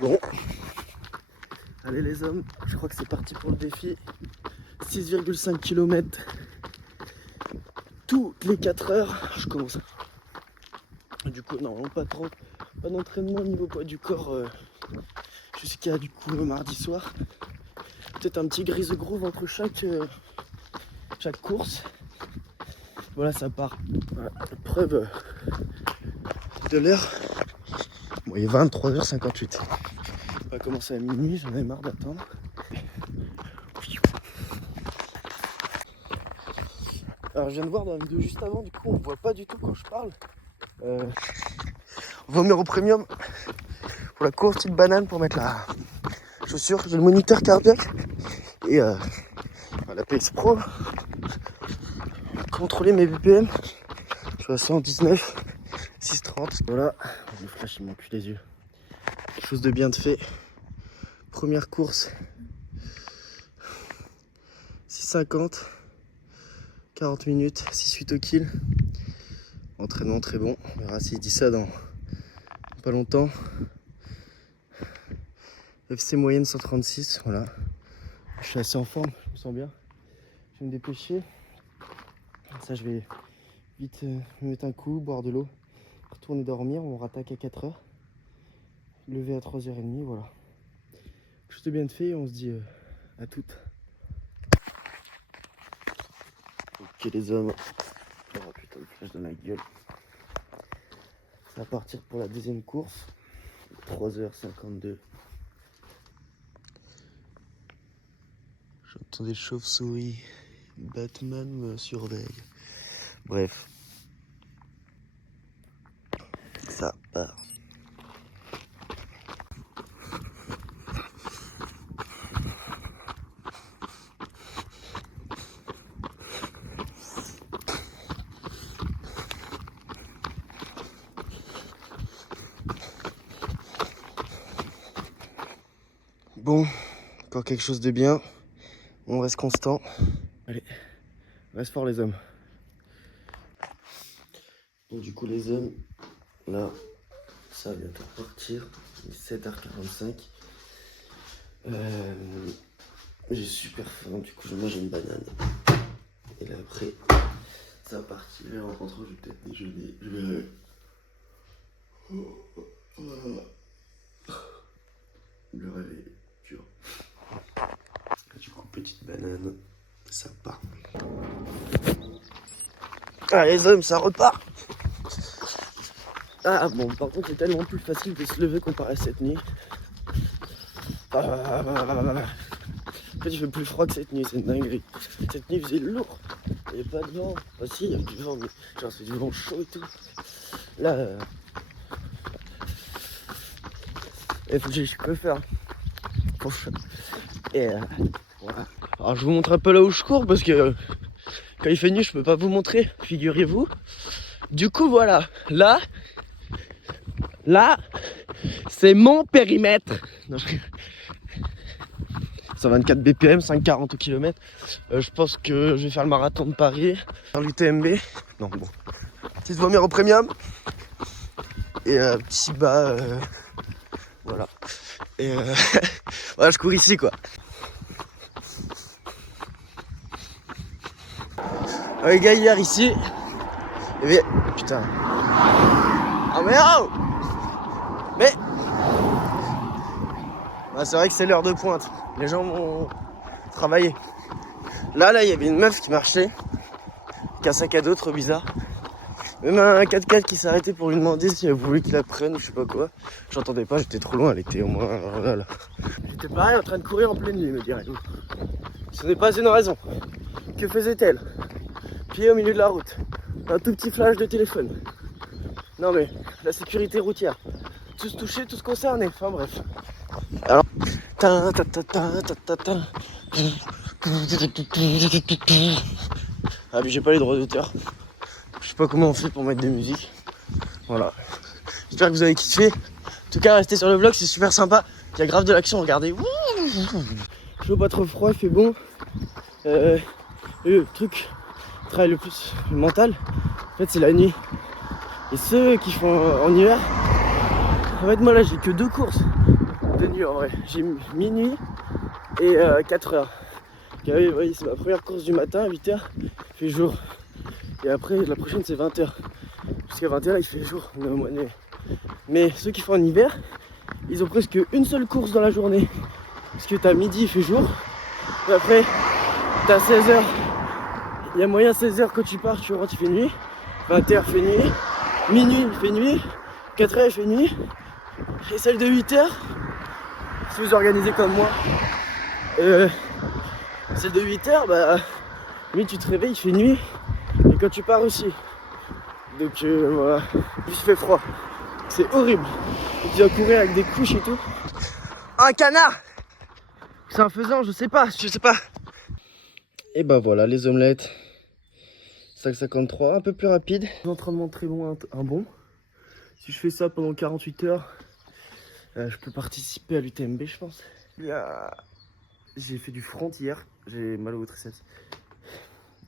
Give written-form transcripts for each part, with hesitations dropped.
Bon, allez les hommes, je crois que c'est parti pour le défi. 6,5 km toutes les 4 heures. Je commence. Du coup, non, pas trop. Pas d'entraînement au niveau poids du corps jusqu'à du coup le mardi soir. Peut-être un petit grise groove entre chaque course. Voilà, ça part. Voilà, preuve de l'heure. Bon, il est 23h58. On va commencer à minuit, j'en ai marre d'attendre. Alors je viens de voir dans la vidéo juste avant, du coup on voit pas du tout quand je parle. Vomir au premium pour la course, petite banane pour mettre la chaussure. J'ai le moniteur cardiaque et la PS Pro. Contrôler mes BPM. Je suis à 119, 630. Voilà, le flash il m'encuit les yeux. Quelque chose de bien de fait. Première course. 6,50. 40 minutes, 6-8 au kill. Entraînement très bon. On verra s'il dit ça dans pas longtemps. FC moyenne 136, voilà. Je suis assez en forme, je me sens bien. Je vais me dépêcher. Ça, je vais vite me mettre un coup, boire de l'eau, retourner dormir. On rattaque à 4h. Lever à 3h30, voilà. Quelque chose de bien de fait, on se dit à toutes. Ok les hommes. Oh putain, le flash dans la gueule. Ça va partir pour la deuxième course. 3h52. J'entends des chauves-souris. Batman me surveille. Bref. Ça part. Bon, encore quelque chose de bien. On reste constant. Allez, reste fort les hommes. Donc du coup les hommes, là, ça va bientôt repartir. Il est 7h45. J'ai super faim, du coup je mange une banane. Et là après, ça va partir. Et en rentrant, je vais peut-être déjeuner. Je verrai. Le réveil dur. Du coup, petite banane, ça part. Ah les hommes, ça repart. Ah bon, par contre c'est tellement plus facile de se lever comparé à cette nuit. En fait il fait plus froid que cette nuit, c'est une dinguerie. Cette nuit il faisait lourd, il n'y avait pas de vent. Ah si, il y a du vent, mais genre c'est du vent chaud et tout. Là, il faut que je peux faire. Et voilà. Alors je vous montre un peu là où je cours parce que quand il fait nuit je peux pas vous montrer, figurez-vous. Du coup voilà, là, c'est mon périmètre. Non, 124 BPM, 5,40 au kilomètre. Je pense que je vais faire le marathon de Paris, faire l'UTMB. Non, bon. Petite vomir au premium. Et petit bas. Voilà. Et voilà, je cours ici quoi. Les gars, hier ici. Et putain. Ah mais oh! Mais bah, c'est vrai que c'est l'heure de pointe. Les gens vont travailler. Là, il y avait une meuf qui marchait, avec un sac à dos trop bizarre. Même un 4x4 qui s'est arrêté pour lui demander si elle voulait qu'il la prenne ou je sais pas quoi. J'entendais pas, j'étais trop loin, elle était au moins là. J'étais pareil en train de courir en pleine nuit, me dirait. Ce n'est pas une raison. Que faisait-elle? Pied au milieu de la route. Un tout petit flash de téléphone. Non mais, la sécurité routière. Tous touchés, tous concernés. Enfin bref. Alors... Ah mais j'ai pas les droits d'auteur. Je sais pas comment on fait pour mettre des musiques. Voilà. J'espère que vous avez kiffé. En tout cas, restez sur le vlog, c'est super sympa. Il y a grave de l'action, regardez. Chaud, pas trop froid, il fait bon. Le truc qui travaille le plus le mental, en fait, c'est la nuit. Et ceux qui font en hiver, en fait, moi là, j'ai que 2 courses. de nuit en vrai. J'ai minuit et 4 heures. Car oui, c'est ma première course du matin à 8 heures, il fait jour. Et après, la prochaine, c'est 20 heures. Jusqu'à 20 heures, il fait jour. On est au mois de mai. Mais ceux qui font en hiver, ils ont presque une seule course dans la journée. Parce que t'as midi, il fait jour. Et après, t'as 16 heures. Il y a moyen 16 heures quand tu pars, tu rentres, il fait nuit. 20 heures, il fait nuit. Minuit, il fait nuit. 4 heures, il fait nuit. Et celle de 8 heures, si vous organisez comme moi, celle de 8 heures, bah, oui, tu te réveilles, il fait nuit. Et quand tu pars aussi. Donc voilà, il fait froid. C'est horrible. Tu dois courir avec des couches et tout. Un canard! C'est un faisan, je sais pas. Et bah voilà, les omelettes. 5,53, un peu plus rapide. Entraînement très bon, un bon. Si je fais ça pendant 48 heures, je peux participer à l'UTMB, je pense. J'ai fait du front hier, j'ai mal au triceps.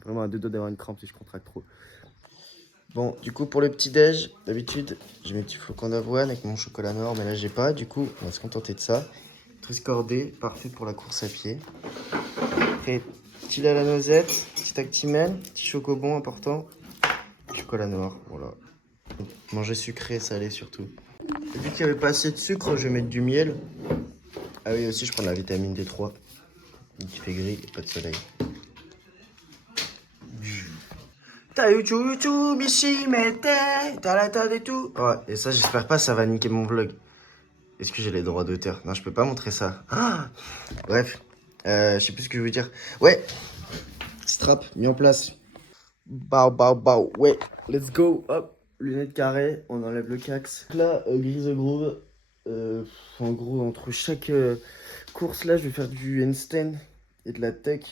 Vraiment à deux doigts d'avoir une crampe si je contracte trop. Bon, du coup, pour le petit-déj, d'habitude, j'ai mes petits flocons d'avoine avec mon chocolat noir, mais là, j'ai pas. Du coup, on va se contenter de ça. Triscordé, parfait pour la course à pied. Après, petit lait à la noisette, petit actimel, petit chocobon important, chocolat noir, voilà. Manger sucré, salé surtout. Et vu qu'il n'y avait pas assez de sucre, je vais mettre du miel. Ah oui, aussi, je prends de la vitamine D3. Il fait gris et pas de soleil. Ouais, et ça, j'espère pas ça va niquer mon vlog. Est-ce que j'ai les droits d'auteur? Non, je peux pas montrer ça. Ah, bref, je sais plus ce que je veux dire. Ouais, strap mis en place. Bao, ouais, let's go. Hop, lunettes carrées, on enlève le cax. Là, grise groove. En gros, entre chaque course là, je vais faire du handstand et de la tech.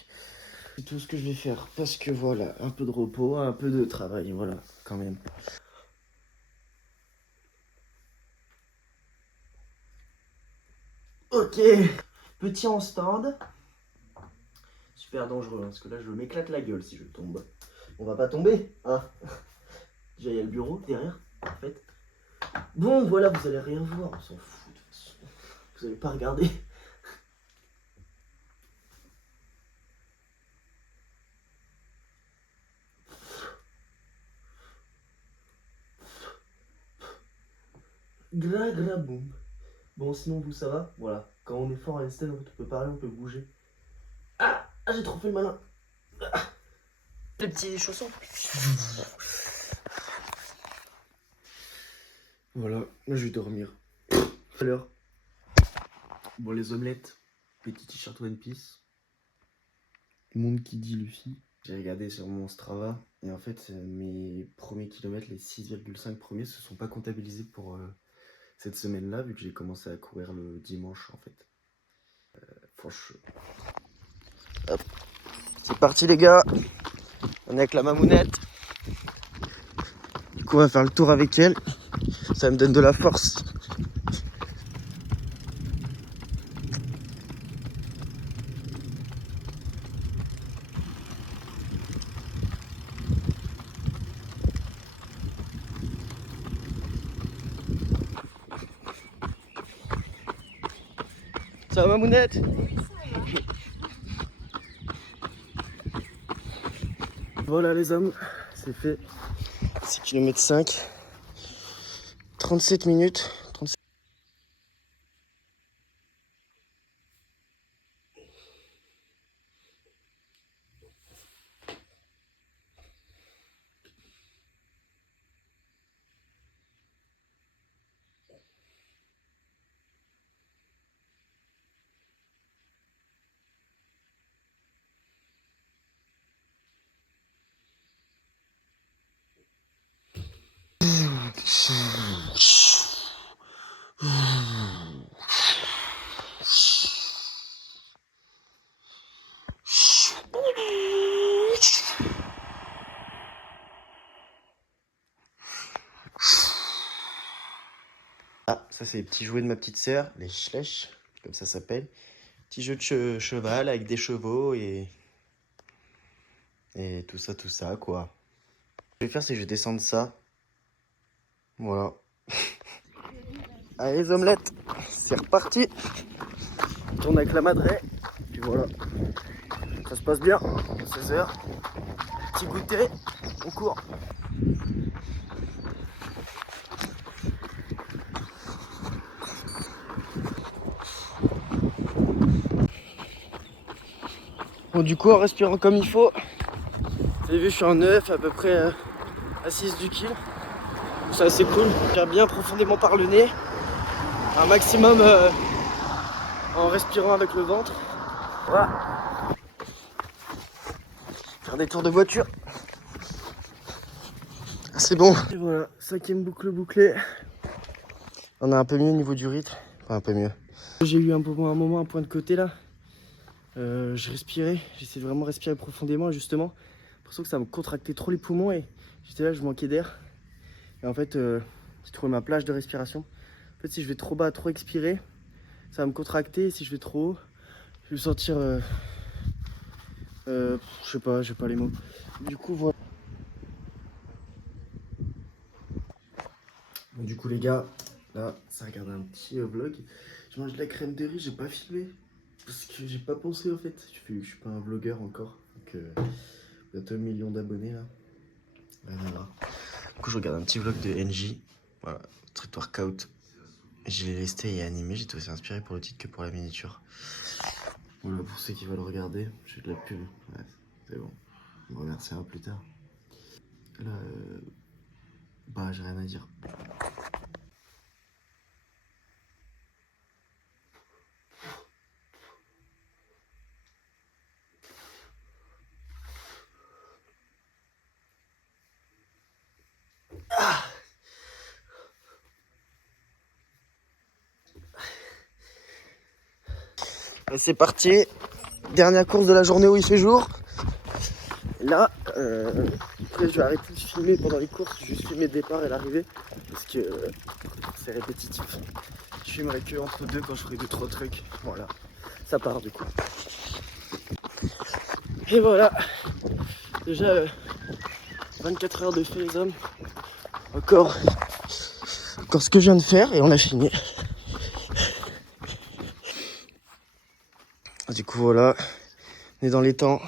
C'est tout ce que je vais faire parce que voilà, un peu de repos, un peu de travail, voilà, quand même. Ok, petit en stand. Super dangereux, hein, parce que là, je m'éclate la gueule si je tombe. On va pas tomber, hein. Déjà, il y a le bureau derrière, en fait. Bon, voilà, vous allez rien voir, on s'en fout de toute façon. Vous allez pas regarder. Gra boum. Bon, sinon, vous, ça va? Voilà. Quand on est fort à l'instant, on peut parler, on peut bouger. Ah, j'ai trop fait le malin. Ah, les petits chaussons. Voilà, là, je vais dormir. À l'heure. Bon, les omelettes. Petit t-shirt One Piece. Monde qui dit Luffy. J'ai regardé sur mon Strava et en fait mes premiers kilomètres, les 6,5 premiers, se sont pas comptabilisés pour cette semaine-là vu que j'ai commencé à courir le dimanche en fait. Franchement. Hop. C'est parti les gars. On est avec la mamounette. Du coup on va faire le tour avec elle. Ça me donne de la force. Ça va mamounette? Voilà les hommes, c'est fait. 6 km 5. 37 minutes. 37... Ah, ça c'est les petits jouets de ma petite sœur, les schlech, comme ça s'appelle. Petit jeu de cheval avec des chevaux et tout ça quoi. Ce que je vais faire c'est que je vais descendre ça. Voilà. Allez les omelettes, c'est reparti. On tourne avec la madrée. Puis voilà. Ça se passe bien. 16h. Petit goûter. On court. Bon, du coup, en respirant comme il faut, vous avez vu, je suis en 9, à peu près à 6 du kill. C'est assez cool. J'aime bien profondément par le nez. Un maximum en respirant avec le ventre. Voilà. Faire des tours de voiture. C'est bon. Et voilà, 5e boucle bouclée. On a un peu mieux au niveau du rythme. Enfin, un peu mieux. J'ai eu un moment, un point de côté là. J'ai respiré. J'essaie de vraiment respirer profondément, justement. J'ai l'impression que ça me contractait trop les poumons et j'étais là, je manquais d'air. Et en fait, j'ai trouvé ma plage de respiration. En fait, si je vais trop bas, trop expirer, ça va me contracter. Et si je vais trop haut, je vais me sentir... je sais pas, j'ai pas les mots. Du coup, voilà. Bon, du coup, les gars, là, ça regarde un petit vlog. Je mange de la crème de riz, j'ai pas filmé. Parce que j'ai pas pensé, en fait. Je suis pas un vlogueur encore. Donc, bientôt 1 million d'abonnés, là. Rien à voir. Du coup, je regarde un petit vlog de NJ. Voilà, Street Workout. Je l'ai lesté et animé. J'étais aussi inspiré pour le titre que pour la miniature. Voilà, pour ceux qui veulent regarder, je fais de la pub. Ouais, c'est bon. On me remerciera plus tard. Là, bah, j'ai rien à dire. C'est parti. Dernière course de la journée où il fait jour. Là, après je vais arrêter de filmer pendant les courses, je vais juste filmer le départ et l'arrivée parce que c'est répétitif. Je filmerai que entre deux quand je ferai 2-3 trucs. Voilà, ça part du coup. Et voilà, déjà 24 heures de fait les hommes. Encore ce que je viens de faire et on a fini. Du coup voilà, on est dans les temps.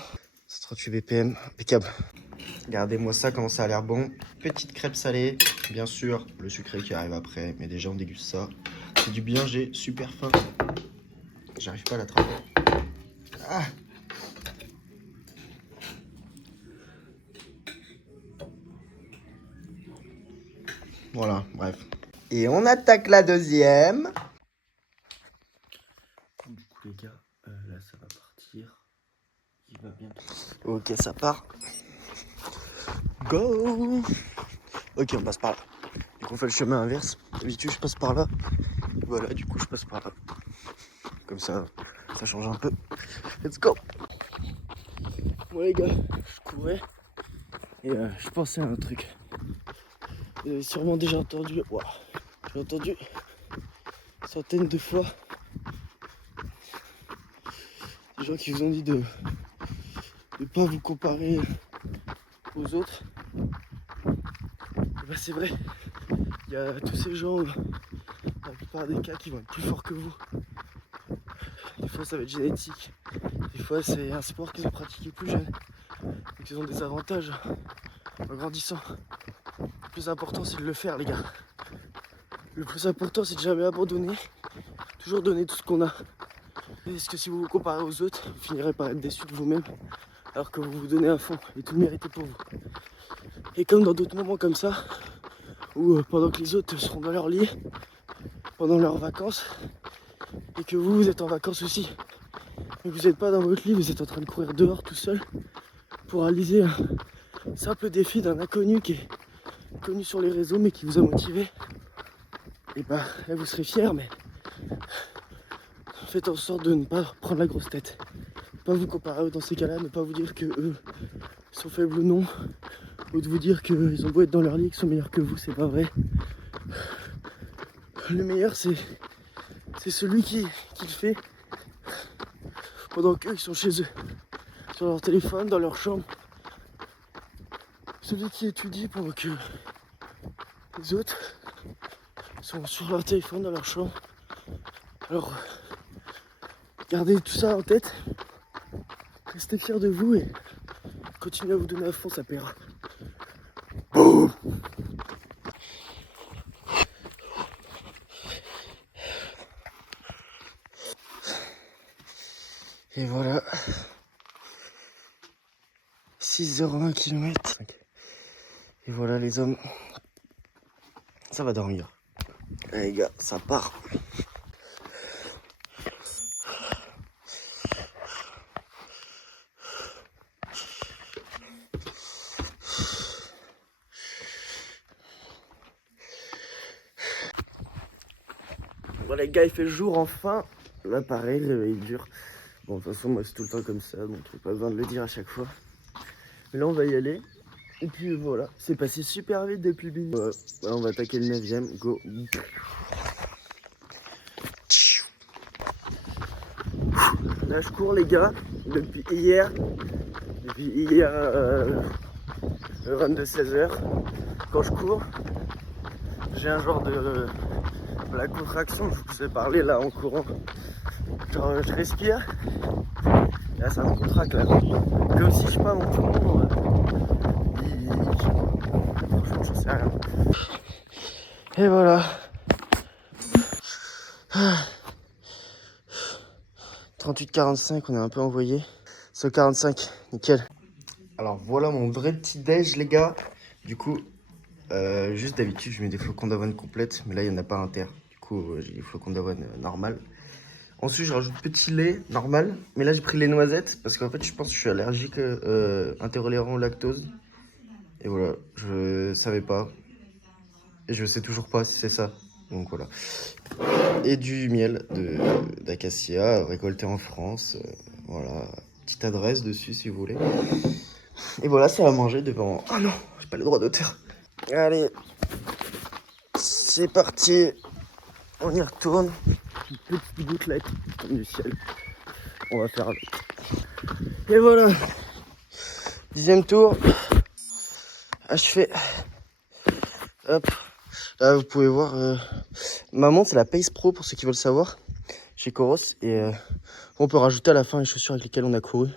38 BPM, impeccable. Regardez-moi ça, comment ça a l'air bon. Petite crêpe salée, bien sûr, le sucré qui arrive après, mais déjà on déguste ça. C'est du bien, j'ai super faim. J'arrive pas à l'attraper. Ah. Voilà, bref. Et on attaque la deuxième. Du coup les gars, là ça va partir. Il va bien. Ok, ça part. Go. Ok, on passe par là. Du coup on fait le chemin inverse. D'habitude je passe par là. Voilà, du coup je passe par là. Comme ça change un peu. Let's go. Bon les gars, je courais et je pensais à un truc. Vous avez sûrement déjà entendu, wow, j'ai entendu centaines de fois des gens qui vous ont dit de ne pas vous comparer aux autres. Et bah c'est vrai, il y a tous ces gens, dans la plupart des cas, qui vont être plus forts que vous. Des fois ça va être génétique, des fois c'est un sport qu'ils ont pratiqué plus jeune, donc ils ont des avantages en grandissant. Le plus important c'est de le faire les gars. Le plus important c'est de jamais abandonner, toujours donner tout ce qu'on a. Parce que si vous vous comparez aux autres, vous finirez par être déçu de vous-même alors que vous vous donnez à fond et tout méritez pour vous. Et comme dans d'autres moments comme ça, où pendant que les autres seront dans leur lit, pendant leurs vacances, et que vous êtes en vacances aussi, mais vous n'êtes pas dans votre lit, vous êtes en train de courir dehors tout seul pour réaliser un simple défi d'un inconnu qui est connu sur les réseaux mais qui vous a motivé. Et bah là vous serez fiers, mais faites en sorte de ne pas prendre la grosse tête. Ne pas vous comparer à eux dans ces cas-là, ne pas vous dire que eux sont faibles ou non, ou de vous dire qu'ils ont beau être dans leur lit, qu'ils sont meilleurs que vous, c'est pas vrai. Le meilleur c'est celui qui le fait pendant qu'eux ils sont chez eux, sur leur téléphone, dans leur chambre. Celui qui étudie pendant que les autres sont sur leur téléphone dans leur chambre. Alors, gardez tout ça en tête. Restez fiers de vous et continuez à vous donner à fond, ça paiera. Boum. Et voilà. 6,01 km. Et voilà les hommes. Ça va dormir. Allez les gars, ça part. Bon les gars, il fait jour enfin. Là pareil, le réveil dure. Bon de toute façon moi c'est tout le temps comme ça, donc pas besoin de le dire à chaque fois. Mais là on va y aller. Et puis voilà, c'est passé super vite depuis le début. Ouais, on va attaquer le 9ème, go. Là je cours les gars, depuis hier. Le run de 16h. Quand je cours, j'ai un genre de la contraction, je vous ai parlé là en courant. Genre je respire, et là ça me contracte là. Comme si je sais pas mon poumon, franchement j'en sais rien. Et voilà. 38,45, on est un peu envoyé. 145, nickel. Alors voilà mon vrai petit déj les gars. Du coup, juste d'habitude je mets des flocons d'avoine complètes, mais là il n'y en a pas inter. Du coup j'ai des flocons d'avoine normal. Ensuite je rajoute petit lait normal, mais là j'ai pris les noisettes parce qu'en fait je pense que je suis allergique, intolérant au lactose. Et voilà, je savais pas. Et je sais toujours pas si c'est ça. Donc voilà. Et du miel d'acacia récolté en France. Voilà, petite adresse dessus si vous voulez. Et voilà, ça va manger devant... Oh non, j'ai pas le droit d'auteur. Allez, c'est parti. On y retourne. Une petite gouttelette du ciel. On va faire avec. Et voilà. 10e tour. Achevé. Hop. Là, vous pouvez voir. Ma montre, c'est la Pace Pro pour ceux qui veulent savoir. Chez Coros. Et on peut rajouter à la fin les chaussures avec lesquelles on a couru.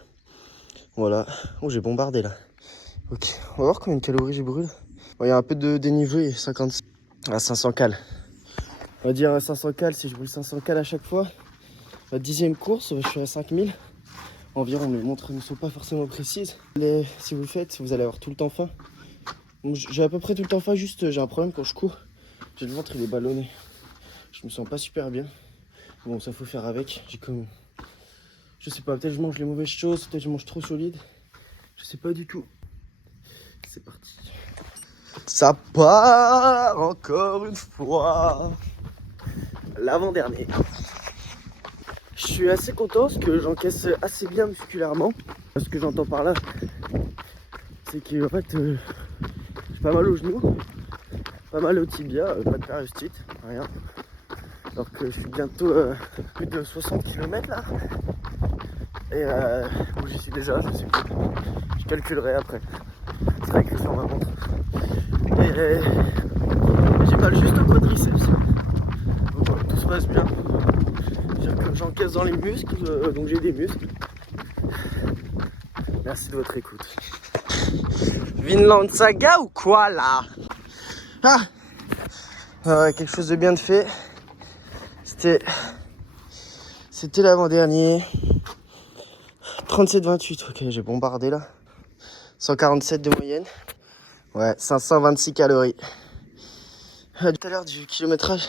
Voilà. Oh, j'ai bombardé là. Ok. On va voir combien de calories j'ai brûlé. Il y a un peu de dénivelé. 50 à 500 cales. On va dire 500 cales si je brûle 500 cales à chaque fois. La 10e course, je suis à 5000 environ. Mes montres ne sont pas forcément précises. Si vous le faites, vous allez avoir tout le temps faim. J'ai à peu près tout le temps faim, juste j'ai un problème quand je cours. J'ai le ventre, il est ballonné. Je me sens pas super bien. Bon, ça faut faire avec. J'ai comme... Je sais pas, peut-être je mange les mauvaises choses, peut-être je mange trop solide. Je sais pas du tout. C'est parti. Ça part encore une fois. L'avant-dernier. Je suis assez content parce que j'encaisse assez bien musculairement. Ce que j'entends par là, c'est qu'en fait, j'ai pas mal au genou, pas mal au tibia, pas de périostite, rien. Alors que je suis bientôt plus de 60 km là. Et où j'y suis déjà, je sais plus. Je calculerai après. Ce sera écrit sur ma montre. Et j'ai mal juste au quadriceps. Donc tout se passe bien. J'encaisse dans les muscles, donc j'ai des muscles. Merci de votre écoute. Vinland Saga ou quoi là? Quelque chose de bien de fait. C'était l'avant-dernier. 37,28. Ok, j'ai bombardé là. 147 de moyenne. Ouais, 526 calories. Tout à l'heure du kilométrage.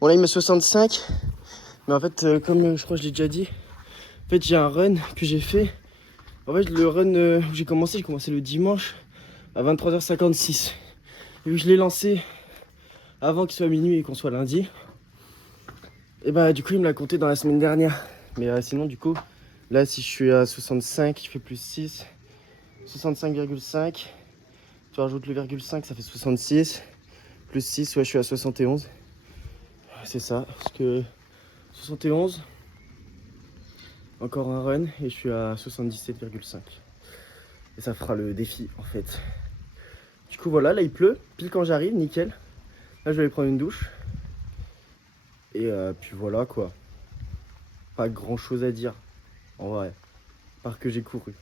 Bon là il met 65. Mais en fait, comme je crois que je l'ai déjà dit, en fait j'ai un run que j'ai fait. En fait le run où j'ai commencé le dimanche à 23h56. Et vu que je l'ai lancé avant qu'il soit minuit et qu'on soit lundi, et bah du coup il me l'a compté dans la semaine dernière. Mais sinon du coup, là si je suis à 65, je fais plus 6, 65,5. Tu rajoutes le virgule 5, ça fait 66. Plus 6, ouais je suis à 71. C'est ça, parce que 71, encore un run et je suis à 77,5. Et ça fera le défi en fait. Du coup voilà, là il pleut, pile quand j'arrive, nickel. Là je vais aller prendre une douche. Et puis voilà quoi. Pas grand chose à dire en vrai. À part que j'ai couru.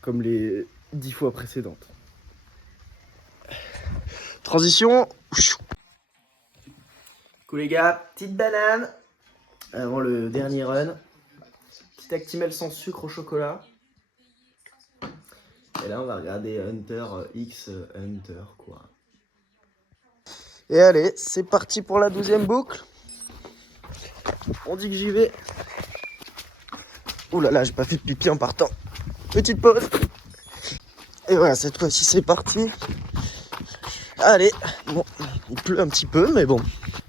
Comme les 10 fois précédentes. Transition. Cool les gars, petite banane. Avant le dernier run. Petit Actimel sans sucre au chocolat. Et là on va regarder Hunter X Hunter quoi. Et allez, c'est parti pour la 12e boucle. On dit que j'y vais. Ouh là là, j'ai pas fait de pipi en partant. Petite pause. Et voilà, cette fois-ci c'est parti. Allez, bon, il pleut un petit peu, mais bon.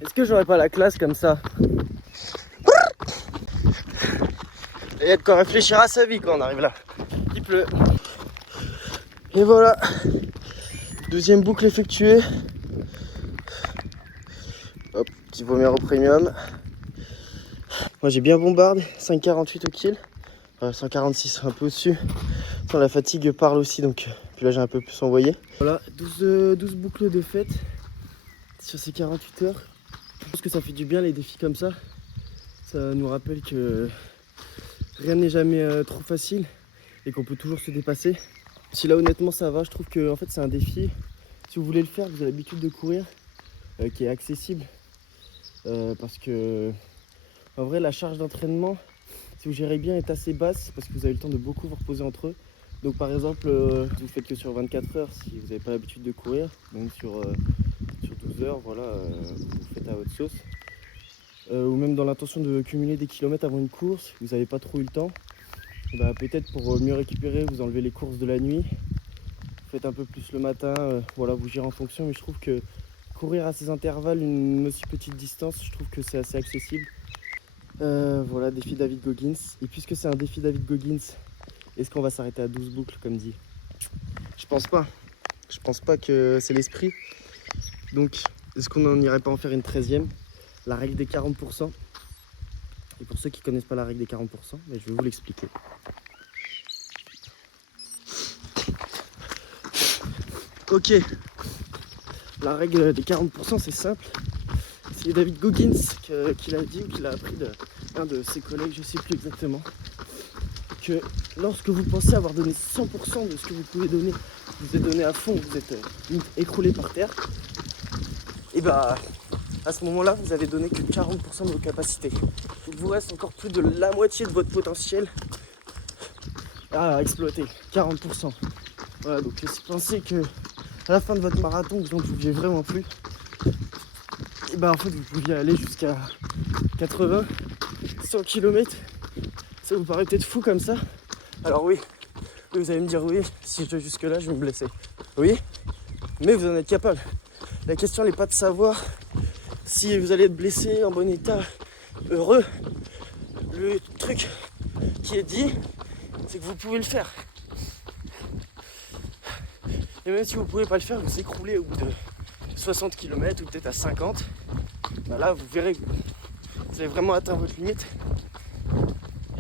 Est-ce que j'aurais pas la classe comme ça? Il y a de quoi réfléchir à sa vie quand on arrive là. Il pleut. Et voilà. Deuxième boucle effectuée. Hop, petit vomir au premium. Moi j'ai bien bombardé, 5,48 au kill. 146, un peu au-dessus. Quand la fatigue parle aussi, donc puis là j'ai un peu plus envoyé. Voilà, 12 boucles de fête sur ces 48 heures. Je pense que ça fait du bien les défis comme ça. Ça nous rappelle que rien n'est jamais trop facile et qu'on peut toujours se dépasser. Si là honnêtement ça va, je trouve que en fait, c'est un défi. Si vous voulez le faire, vous avez l'habitude de courir, qui est accessible. Parce que en vrai la charge d'entraînement, si vous gérez bien, est assez basse parce que vous avez le temps de beaucoup vous reposer entre eux. Donc par exemple, si vous faites que sur 24 heures, si vous n'avez pas l'habitude de courir, même sur 12 heures, voilà, vous faites à votre sauce. Ou même dans l'intention de cumuler des kilomètres avant une course, vous n'avez pas trop eu le temps. Bah, peut-être pour mieux récupérer, vous enlevez les courses de la nuit, vous faites un peu plus le matin, voilà, vous gérez en fonction. Mais je trouve que courir à ces intervalles, une aussi petite distance, je trouve que c'est assez accessible. Voilà, défi David Goggins. Et puisque c'est un défi David Goggins, est-ce qu'on va s'arrêter à 12 boucles comme dit? Je pense pas. Je pense pas que c'est l'esprit. Donc, est-ce qu'on n'irait pas en faire une 13e? La règle des 40%. Et pour ceux qui connaissent pas la règle des 40%, je vais vous l'expliquer. Ok. La règle des 40%, c'est simple. C'est David Goggins qui l'a dit ou qui l'a appris d'un de ses collègues, je sais plus exactement. Que lorsque vous pensez avoir donné 100% de ce que vous pouvez donner, vous êtes donné à fond, vous êtes écroulé par terre, et bah à ce moment-là, vous avez donné que 40% de vos capacités. Il vous reste encore plus de la moitié de votre potentiel à exploiter, 40%. Voilà, donc si vous pensez que à la fin de votre marathon, vous n'en pouviez vraiment plus, et bah en fait vous pouviez aller jusqu'à 80, 100 km. Ça vous paraît peut-être fou comme ça. Alors oui, vous allez me dire oui, si je vais jusque là, je vais me blesser. Oui, mais vous en êtes capable. La question n'est pas de savoir si vous allez être blessé, en bon état, heureux. Le truc qui est dit, c'est que vous pouvez le faire. Et même si vous ne pouvez pas le faire, vous écroulez au bout de 60 km ou peut-être à 50. Bah là, vous verrez que vous avez vraiment atteint votre limite.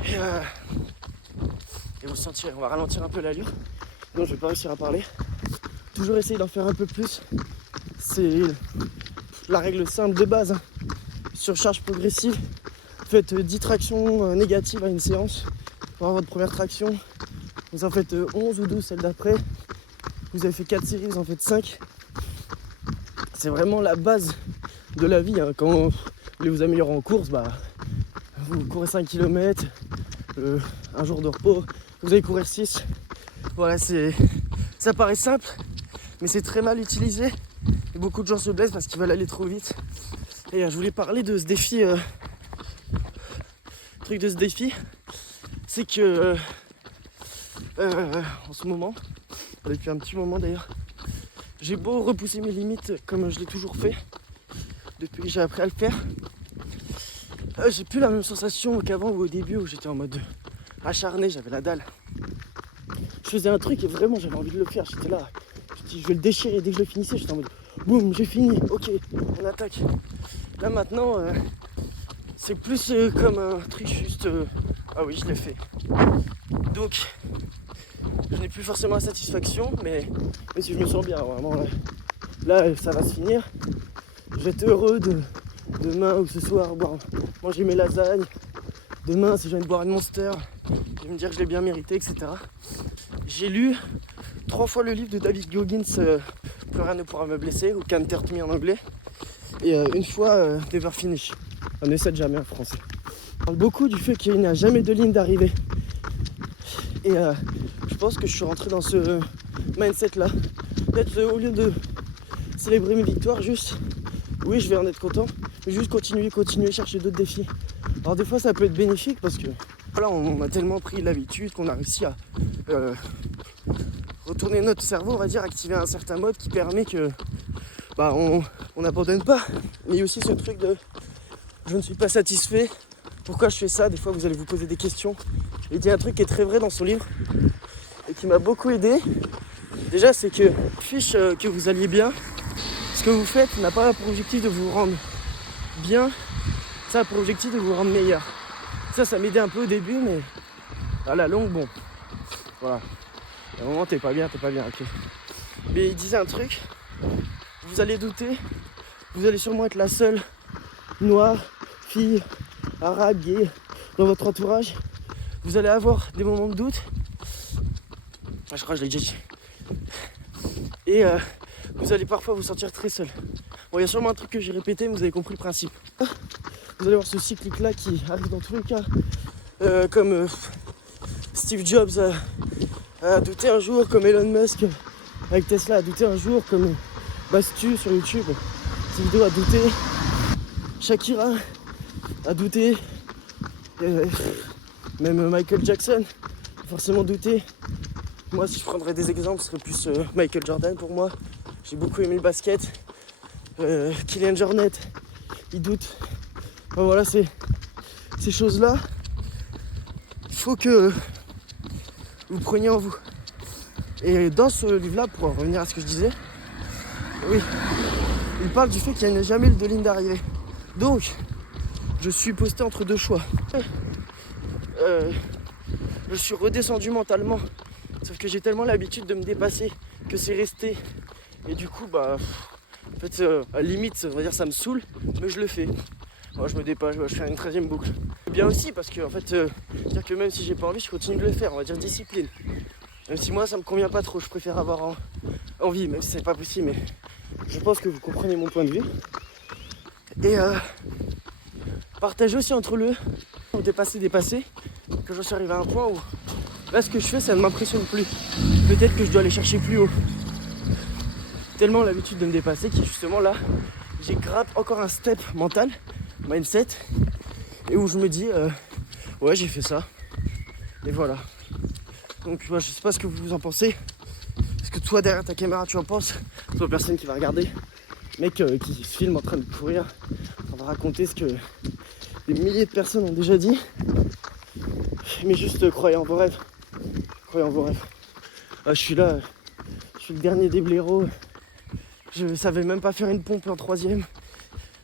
Et vous le sentirez. On va ralentir un peu l'allure. Non, je vais pas réussir à parler. Toujours essayer d'en faire un peu plus. C'est la règle simple de base. Surcharge progressive. Faites 10 tractions négatives à une séance. Pour avoir votre première traction, vous en faites 11 ou 12 celle d'après. Vous avez fait 4 séries, vous en faites 5. C'est vraiment la base de la vie. Quand vous voulez vous améliorer en course, bah, vous courez 5 km, un jour de repos, vous allez courir 6. Voilà, ça paraît simple, mais c'est très mal utilisé. Et beaucoup de gens se blessent parce qu'ils veulent aller trop vite. Et je voulais parler de ce défi. Le truc de ce défi, c'est que en ce moment, depuis un petit moment d'ailleurs, j'ai beau repousser mes limites comme je l'ai toujours fait, depuis que j'ai appris à le faire, j'ai plus la même sensation qu'avant ou au début où j'étais en mode acharné, j'avais la dalle. Je faisais un truc et vraiment j'avais envie de le faire, j'étais là, je vais le déchirer. Dès que je le finissais, j'étais en mode boum, j'ai fini, ok, on attaque. Là maintenant, c'est plus comme un truc juste ah oui, je l'ai fait. Donc je n'ai plus forcément la satisfaction, mais si je me sens bien, vraiment là ça va se finir. Je vais être heureux Demain ou ce soir, manger mes lasagnes. Demain, si je viens de boire une Monster, je vais me dire que je l'ai bien mérité, etc. J'ai lu 3 fois le livre de David Goggins, Plus rien ne pourra me blesser, ou Can't Hurt Me en anglais. Et une fois, Never Finish. On ne cède jamais en français. On parle beaucoup du fait qu'il n'y a jamais de ligne d'arrivée. Et je pense que je suis rentré dans ce mindset là. Peut-être au lieu de célébrer mes victoires, juste, oui, je vais en être content, mais juste continuer, chercher d'autres défis. Alors des fois ça peut être bénéfique parce que voilà, on a tellement pris l'habitude qu'on a réussi à retourner notre cerveau, on va dire, activer un certain mode qui permet que on n'abandonne pas. Mais il y a aussi ce truc de je ne suis pas satisfait, pourquoi je fais ça? Des fois vous allez vous poser des questions. Il dit un truc qui est très vrai dans son livre et qui m'a beaucoup aidé. Déjà, c'est que fiche que vous alliez bien, ce que vous faites n'a pas pour objectif de vous rendre bien, ça a pour objectif de vous rendre meilleur. Ça m'aidait un peu au début, mais à la longue, bon, voilà. À un moment, t'es pas bien, ok. Mais il disait un truc, vous allez douter, vous allez sûrement être la seule noire, fille, arabe, gay dans votre entourage. Vous allez avoir des moments de doute. Je crois que je l'ai déjà dit. Et vous allez parfois vous sentir très seul. Bon, il y a sûrement un truc que j'ai répété, mais vous avez compris le principe. Vous allez voir ce cyclique-là qui arrive dans tous les cas. Comme Steve Jobs a douté un jour, comme Elon Musk avec Tesla a douté un jour, comme Bastu sur YouTube, cette vidéo a douté. Shakira a douté. Même Michael Jackson a forcément douté. Moi, si je prendrais des exemples, ce serait plus Michael Jordan pour moi. J'ai beaucoup aimé le basket. Kylian Jornet, il doute. Enfin, voilà, ces choses-là, il faut que vous preniez en vous. Et dans ce livre-là, pour revenir à ce que je disais, oui, il parle du fait qu'il n'y a jamais de ligne d'arrivée. Donc, je suis posté entre deux choix. Je suis redescendu mentalement. Sauf que j'ai tellement l'habitude de me dépasser que c'est resté. Et du coup, en fait, à la limite, on va dire, ça me saoule, mais je le fais. Moi, je me dépasse, je fais une 13e boucle. Bien aussi, parce que, en fait, dire que même si j'ai pas envie, je continue de le faire. On va dire discipline. Même si moi, ça me convient pas trop, je préfère avoir envie, même si c'est pas possible. Mais je pense que vous comprenez mon point de vue. Et partager aussi entre le dépasser, que je suis arrivé à un point où là, ce que je fais, ça ne m'impressionne plus. Peut-être que je dois aller chercher plus haut. Tellement l'habitude de me dépasser que justement là, j'ai grave encore un step mental, mindset, et où je me dis, ouais, j'ai fait ça. Et voilà. Donc, je sais pas ce que vous en pensez. Est-ce que toi, derrière ta caméra, tu en penses? Toi, personne qui va regarder. Mec qui se filme en train de courir, en train de raconter ce que des milliers de personnes ont déjà dit. Mais juste croyez en vos rêves. Croyez en vos rêves. Je suis là, je suis le dernier des blaireaux. Je savais même pas faire une pompe en 3ème.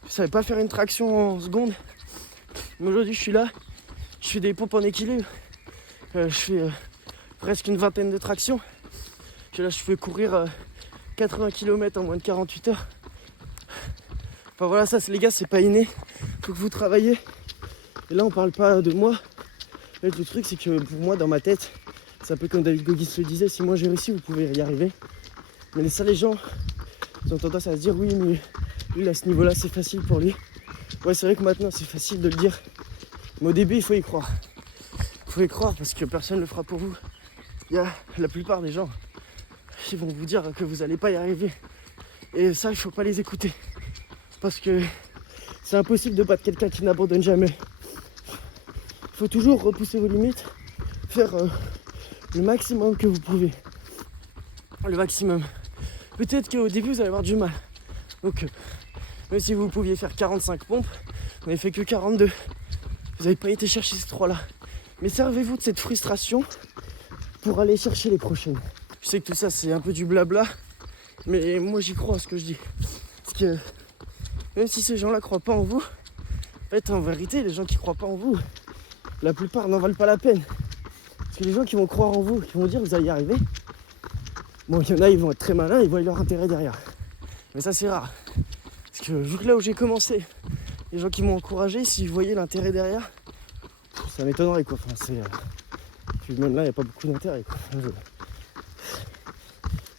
Je savais pas faire une traction en seconde. Mais aujourd'hui je suis là, je fais des pompes en équilibre. Je fais presque une 20aine de tractions. Là je fais courir 80 km en moins de 48 heures. Enfin voilà, ça les gars, c'est pas inné. Faut que vous travaillez. Et là on parle pas de moi. Le truc c'est que pour moi dans ma tête, c'est un peu comme David Goggins le disait, si moi j'ai réussi, vous pouvez y arriver. Mais ça, les gens, ils ont tendance à se dire oui, mais lui à ce niveau-là c'est facile pour lui. Ouais, c'est vrai que maintenant c'est facile de le dire. Mais au début il faut y croire. Il faut y croire parce que personne ne le fera pour vous. Il y a la plupart des gens qui vont vous dire que vous n'allez pas y arriver. Et ça, il faut pas les écouter. Parce que c'est impossible de battre quelqu'un qui n'abandonne jamais. Il faut toujours repousser vos limites, faire le maximum que vous pouvez. Le maximum. Peut-être qu'au début vous allez avoir du mal. Donc même si vous pouviez faire 45 pompes, vous n'avez fait que 42. Vous n'avez pas été chercher ces 3 là. Mais servez-vous de cette frustration pour aller chercher les prochaines. Je sais que tout ça c'est un peu du blabla, mais moi j'y crois à ce que je dis. Parce que même si ces gens là croient pas en vous, en fait en vérité les gens qui croient pas en vous, la plupart n'en valent pas la peine. Parce que les gens qui vont croire en vous, qui vont dire vous allez y arriver, bon il y en a ils vont être très malins, ils voient leur intérêt derrière. Mais ça c'est rare. Parce que vu que là où j'ai commencé, les gens qui m'ont encouragé, si je voyais l'intérêt derrière, ça m'étonnerait quoi. Enfin, puis même là, il n'y a pas beaucoup d'intérêt quoi.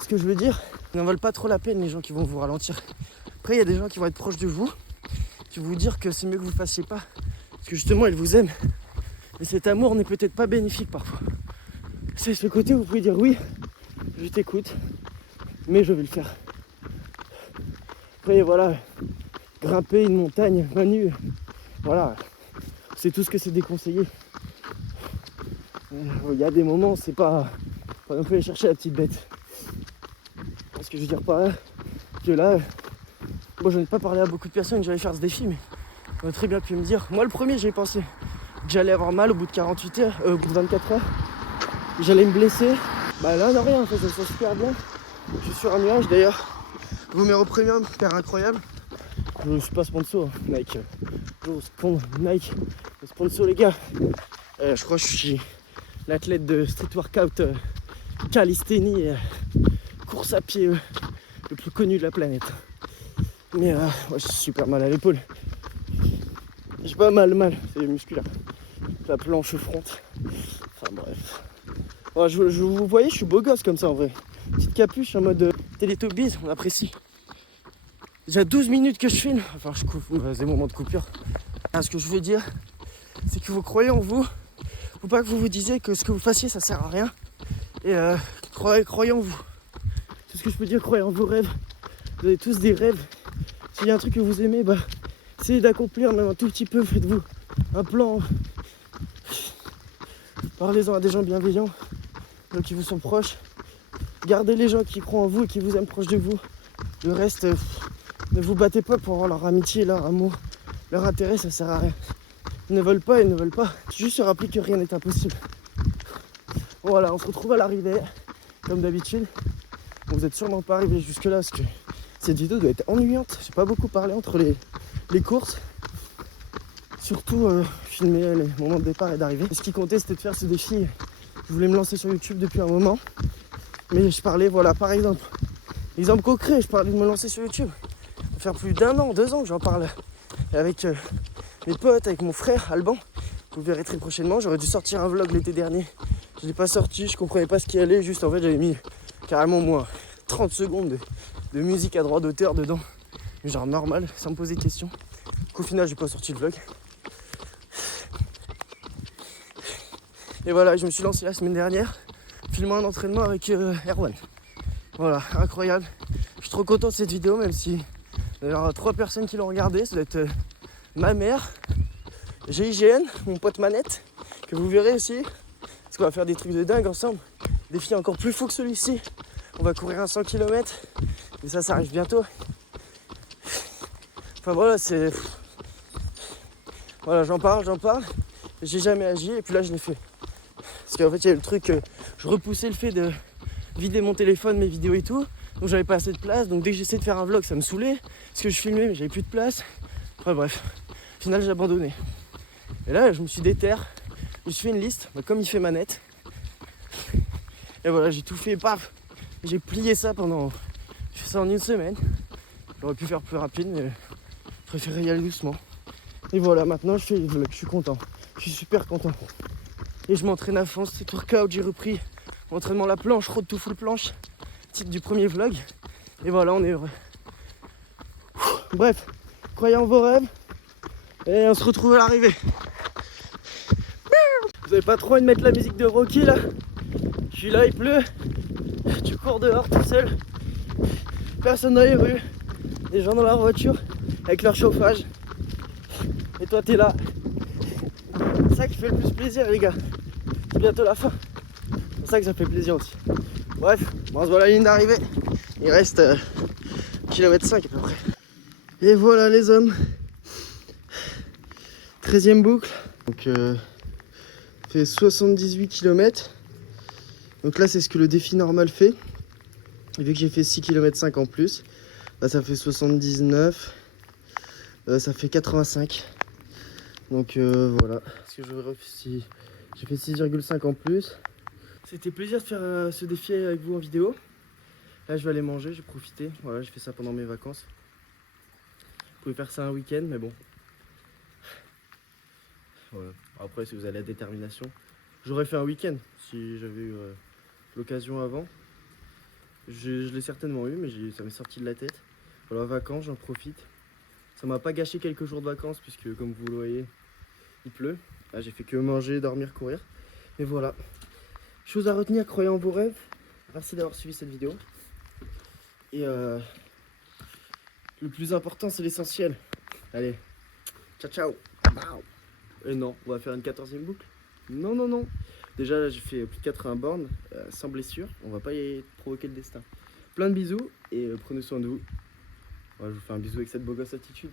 Ce que je veux dire, ils n'en valent pas trop la peine les gens qui vont vous ralentir. Après, il y a des gens qui vont être proches de vous, qui vont vous dire que c'est mieux que vous ne fassiez pas. Parce que justement, ils vous aiment. Et cet amour n'est peut-être pas bénéfique parfois. C'est ce côté où vous pouvez dire oui, je t'écoute, mais je vais le faire. Après, voilà, grimper une montagne main nue, voilà, c'est tout ce que c'est déconseillé. Il y a des moments, c'est pas non plus aller chercher la petite bête. Parce que je veux dire par là, que là, moi je n'ai pas parlé à beaucoup de personnes que j'allais faire ce défi, mais on a très bien pu me dire. Moi le premier, j'ai pensé que j'allais avoir mal au bout de 48 heures, au bout de 24 heures. J'allais me blesser. Bah là, non, rien, en fait, ça se passe super bien. Je suis sur un nuage d'ailleurs. Vomero Premium, super incroyable. Je suis pas sponsor, Nike. Nike, sponsor les gars. Je crois que je suis l'athlète de street workout calisthénie et course à pied le plus connu de la planète. Mais moi j'ai super mal à l'épaule. J'ai pas mal, c'est musculaire. La planche front. Enfin bref. Ouais, vous voyez, je suis beau gosse comme ça en vrai. Petite capuche en mode Teletubbies, on apprécie. Déjà 12 minutes que je filme. Enfin je coupe, c'est le moment de coupure. Ce que je veux dire, c'est que vous croyez en vous. Faut pas que vous vous disiez que ce que vous fassiez ça sert à rien. Et croyez en vous. Tout ce que je peux dire, croyez en vos rêves. Vous avez tous des rêves. S'il y a un truc que vous aimez, bah essayez d'accomplir même un tout petit peu. Faites-vous un plan. Parlez-en à des gens bienveillants, qui vous sont proches. Gardez les gens qui croient en vous et qui vous aiment proche de vous. Le reste, ne vous battez pas pour avoir leur amitié, leur amour, leur intérêt, ça sert à rien. Ils ne veulent pas, ils ne veulent pas. Juste se rappeler que rien n'est impossible. Voilà, on se retrouve à l'arrivée, comme d'habitude. Vous êtes sûrement pas arrivé jusque là parce que cette vidéo doit être ennuyante. J'ai pas beaucoup parlé entre les courses. Surtout filmer les moments de départ et d'arrivée. Ce qui comptait, c'était de faire ce défi. Je voulais me lancer sur YouTube depuis un moment. Mais je parlais, voilà, par exemple concret, je parlais de me lancer sur YouTube. Ça va faire plus d'1 an, 2 ans que j'en parle avec mes potes, avec mon frère Alban. Vous verrez très prochainement. J'aurais dû sortir un vlog l'été dernier. Je l'ai pas sorti, je comprenais pas ce qui allait. Juste en fait, j'avais mis carrément moi 30 secondes de musique à droit d'auteur dedans. Genre normal, sans me poser de questions. Qu'au final, j'ai pas sorti le vlog. Et voilà, je me suis lancé la semaine dernière, filmant un entraînement avec Erwan. Voilà, incroyable. Je suis trop content de cette vidéo, même si il y aura 3 personnes qui l'ont regardé. Ça doit être ma mère, GIGN, mon pote Manette, que vous verrez aussi. Parce qu'on va faire des trucs de dingue ensemble. Des défis encore plus fous que celui-ci. On va courir un 100 km. Et ça arrive bientôt. Enfin voilà, c'est... Voilà, j'en parle. J'ai jamais agi et puis là je l'ai fait. Parce qu'en fait il y a eu le truc, je repoussais le fait de vider mon téléphone, mes vidéos et tout. Donc j'avais pas assez de place. Donc dès que j'essayais de faire un vlog ça me saoulait. Parce que je filmais mais j'avais plus de place. Enfin bref, au final j'ai abandonné. Et là je me suis déterre. Je me suis fait une liste, comme il fait Manette. Et voilà, j'ai tout fait, paf. J'ai plié ça pendant... J'ai fait ça en 1 semaine. J'aurais pu faire plus rapide mais je préférais y aller doucement. Et voilà, maintenant je fais les vlogs, je suis content. Je suis super content. Et je m'entraîne à fond, c'est workout, j'ai repris l'entraînement la planche, road to full planche, titre du premier vlog. Et voilà, on est heureux. Bref, croyez en vos rêves. Et on se retrouve à l'arrivée. Vous avez pas trop envie de mettre la musique de Rocky là? Je suis là, il pleut. Tu cours dehors tout seul. Personne dans les rues. Des gens dans leur voiture avec leur chauffage. Et toi t'es là. C'est ça qui fait le plus plaisir les gars. C'est bientôt la fin. C'est ça que ça fait plaisir aussi. Bref, on se voit à la ligne d'arrivée. Il reste km 5 à peu près. Et voilà les hommes. 13e boucle. Donc fait 78 km. Donc là c'est ce que le défi normal fait. Et vu que j'ai fait 6 km 5 en plus, là ça fait 79. Ça fait 85. Donc voilà. Parce que j'ai fait 6,5 en plus. C'était plaisir de faire ce défi avec vous en vidéo. Là je vais aller manger, j'ai profité. Voilà, j'ai fait ça pendant mes vacances. Vous pouvez faire ça un week-end, mais bon. Voilà. Après, si vous avez la détermination, j'aurais fait un week-end si j'avais eu l'occasion avant. Je l'ai certainement eu, mais ça m'est sorti de la tête. Voilà, vacances, j'en profite. Ça m'a pas gâché quelques jours de vacances, puisque comme vous le voyez, il pleut. Là, j'ai fait que manger, dormir, courir. Et voilà. Chose à retenir, croyez en vos rêves. Merci d'avoir suivi cette vidéo. Et le plus important, c'est l'essentiel. Allez, ciao ciao. Et non, on va faire une 14e boucle. Non, non, non. Déjà, là, j'ai fait plus de 80 bornes, sans blessure. On va pas y provoquer le destin. Plein de bisous et prenez soin de vous. Ouais, je vous fais un bisou avec cette beau gosse attitude.